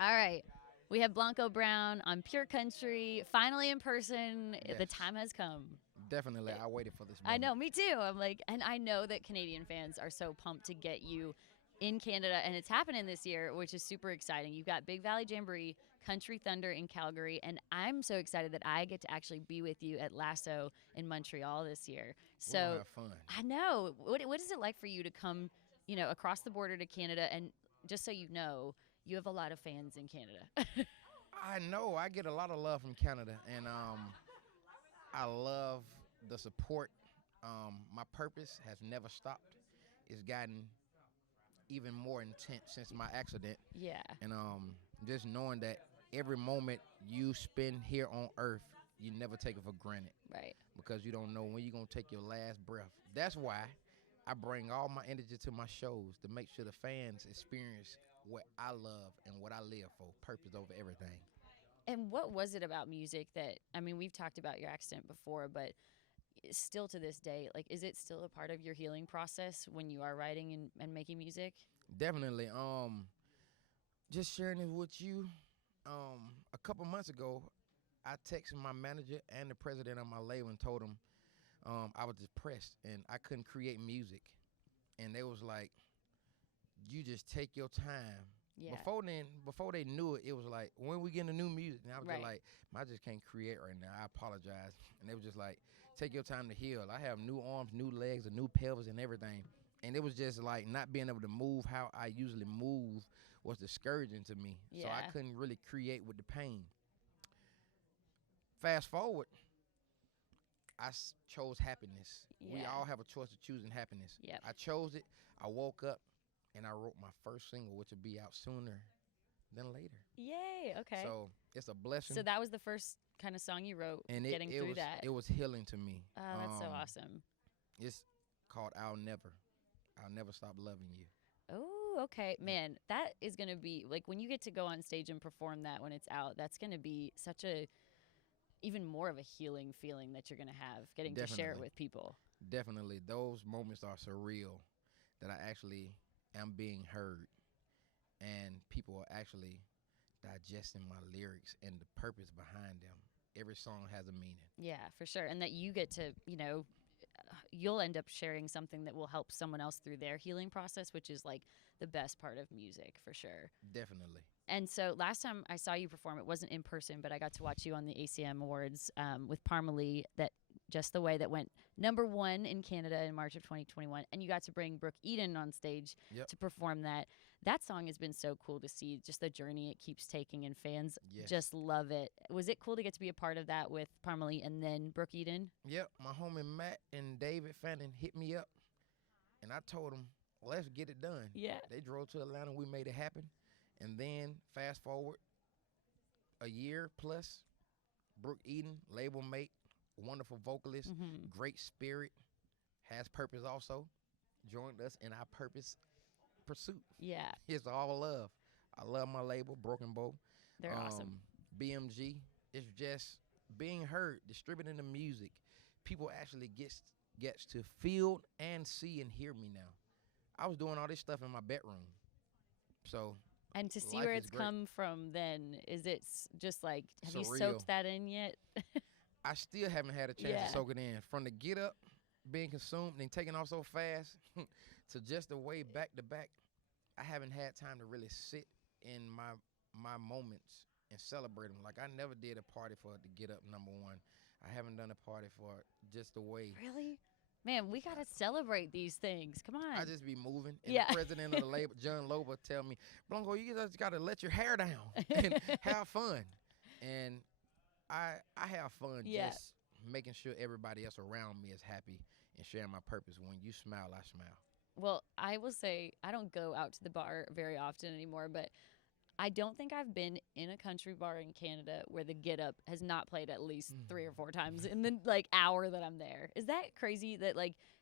All right. We have Blanco Brown on Pure Country, finally in person. Yes. The time has come. Definitely, I waited for this moment. I know, me too. I'm like, and I know that Canadian fans are so pumped to get you in Canada, and it's happening this year, which is super exciting. You've got Big Valley Jamboree, Country Thunder in Calgary, and I'm so excited that I get to actually be with you at Lasso in Montreal this year. We're gonna So have fun. I know. What is it like for you to come, across the border to Canada? And just so you know, you have a lot of fans in Canada. I know I get a lot of love from Canada, and I love the support. My purpose has never stopped. It's gotten even more intense since my accident, Yeah. and just knowing that every moment you spend here on Earth, you never take it for granted. Right. Because you don't know when you're gonna take your last breath. That's why I bring all my energy to my shows to make sure the fans experience what I love and what I live for, purpose over everything. And what was it about music that, I mean, we've talked about your accident before, but still to this day, like, is it still a part of your healing process when you are writing and making music? Definitely. Just sharing it with you. A couple months ago, I texted my manager and the president of my label and told them I was depressed and I couldn't create music. And they was like, you just take your time. Yeah. Before they knew it, it was like, when we getting the new music? And I was Right. just like, I just can't create right now. I apologize. And they was just like, take your time to heal. I have new arms, new legs, a new pelvis and everything. And it was just like not being able to move how I usually move was discouraging to me. So I Yeah. couldn't really create with the pain. Fast forward, chose happiness. We Yeah. all have a choice of choosing happiness. Yep. I chose it. I woke up and I wrote my first single, which will be out sooner than later. Yay. Okay. So it's a blessing. So that was the first kind of song you wrote, and getting through was, that. It was healing to me. Oh, that's so awesome. It's called I'll Never Stop Loving You. Oh, okay. Man, that is going to be, like, when you get to go on stage and perform that when it's out, that's going to be such even more of a healing feeling that you're going to have, getting to share it with people. Definitely. Those moments are surreal, that I actually am being heard and people are actually digesting my lyrics and the purpose behind them. Every song has a meaning. Yeah, for sure. And that you get to, you'll end up sharing something that will help someone else through their healing process, which is like the best part of music, for sure. Definitely. And so last time I saw you perform, it wasn't in person, but I got to watch you on the ACM Awards with Parmalee, that Just the Way, that went #1 in Canada in March of 2021. And you got to bring Brooke Eden on stage to perform that. That song has been so cool to see, just the journey it keeps taking, and fans just love it. Was it cool to get to be a part of that with Parmalee and then Brooke Eden? Yep. My homie Matt and David Fannin hit me up, and I told them, let's get it done. Yeah. They drove to Atlanta. We made it happen. And then fast forward a year plus, Brooke Eden, label mate, wonderful vocalist, great spirit, has purpose also, joined us in our purpose pursuit. Yeah. It's all love. I love my label, Broken Bow. They're awesome. BMG, it's just being heard, distributing the music. People actually gets to feel and see and hear me now. I was doing all this stuff in my bedroom. So... And to see where it's come from then, is it just like, have you soaked that in yet? I still haven't had a chance to soak it in. From the get up, being consumed and taking off so fast, to just the way back to back, I haven't had time to really sit in my moments and celebrate them. Like, I never did a party for the get up #1. I haven't done a party for Just the Way. Really? Man, we got to celebrate these things. Come on. I just be moving. And the president of the label, John Loba, tell me, Blanco, you just got to let your hair down and have fun. And I have fun just making sure everybody else around me is happy and sharing my purpose. When you smile, I smile. Well, I will say I don't go out to the bar very often anymore, but I don't think I've been in a country bar in Canada where the Get Up has not played at least 3 or 4 times in the hour that I'm there. Is that crazy that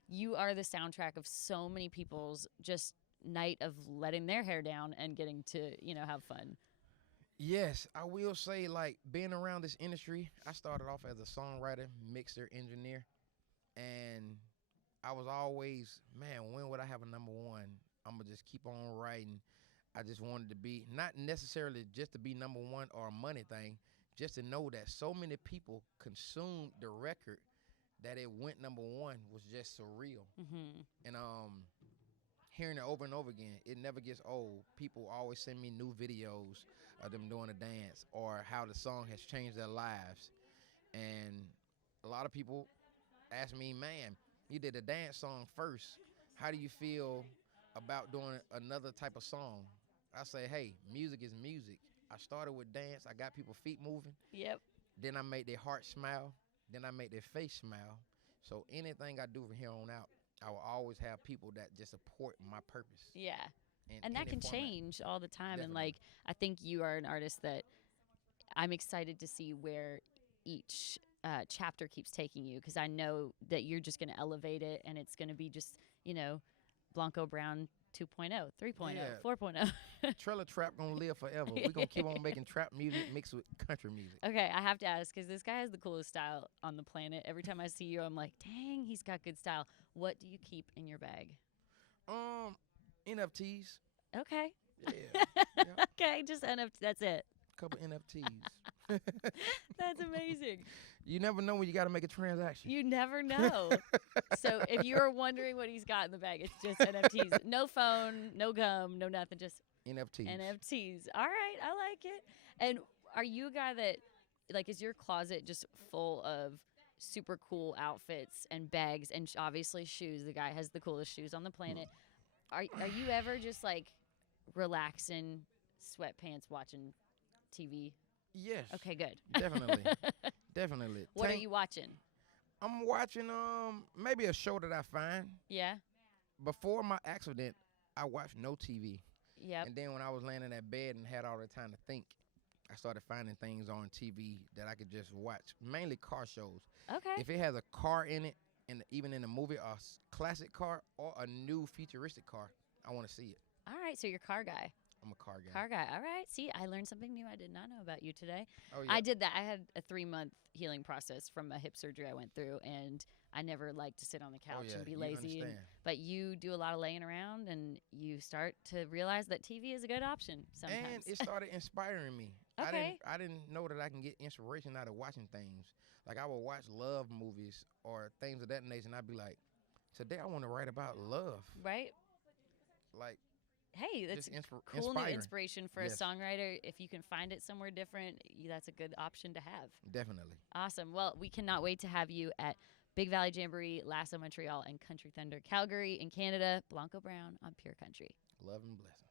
you are the soundtrack of so many people's just night of letting their hair down and getting to, have fun? Yes, I will say, being around this industry, I started off as a songwriter, mixer, engineer, and I was always, man, when would I have a #1? I'm going to just keep on writing. I just wanted to be, not necessarily just to be number one or a money thing, just to know that so many people consumed the record that it went number one was just surreal. And hearing it over and over again, it never gets old. People always send me new videos of them doing a dance or how the song has changed their lives. And a lot of people ask me, man, you did a dance song first. How do you feel about doing another type of song? I say, hey, music is music. I started with dance. I got people's feet moving. Yep. Then I make their heart smile. Then I make their face smile. So anything I do from here on out, I will always have people that just support my purpose. Yeah. And that can change all the time. Definitely. And like, I think you are an artist that I'm excited to see where each chapter keeps taking you, because I know that you're just going to elevate it, and it's going to be just, you know, Blanco Brown 2.0, 3.0, yeah. 4.0. Trailer trap gonna live forever. We're gonna keep on making trap music mixed with country music. Okay, I have to ask, because this guy has the coolest style on the planet. Every time I see you, I'm like, dang, he's got good style. What do you keep in your bag? NFTs. Okay. Yeah. Yeah. Okay, just NFT. That's it. Couple NFTs. That's amazing. You never know when you got to make a transaction. You never know. So if you were wondering what he's got in the bag, it's just NFTs. No phone, no gum, no nothing, just NFTs. NFTs. All right, I like it. And are you a guy that, like, is your closet just full of super cool outfits and bags and obviously shoes? The guy has the coolest shoes on the planet. Are you ever just like relaxing, sweatpants, watching TV? Yes. Okay, good. Definitely. Definitely. What are you watching? I'm watching maybe a show that I find. Yeah. Before my accident, I watched no TV. Yep. And then when I was laying in that bed and had all the time to think, I started finding things on TV that I could just watch, mainly car shows. Okay. If it has a car in it, and even in a movie, a classic car or a new futuristic car, I want to see it. All right, so you're a car guy. I'm a car guy. Car guy. All right. See, I learned something new I did not know about you today. Oh, yeah. I did that. I had a 3-month healing process from a hip surgery I went through, and I never liked to sit on the couch and be lazy. But you do a lot of laying around, and you start to realize that TV is a good option sometimes. And it started inspiring me. Okay. I didn't know that I can get inspiration out of watching things. Like, I would watch love movies or things of that nature, and I'd be like, today I want to write about love. Right. Like, hey, that's cool new inspiration for a songwriter. If you can find it somewhere different, that's a good option to have. Definitely. Awesome. Well, we cannot wait to have you at Big Valley Jamboree, Lasso Montreal, and Country Thunder Calgary in Canada. Blanco Brown on Pure Country. Love and blessings.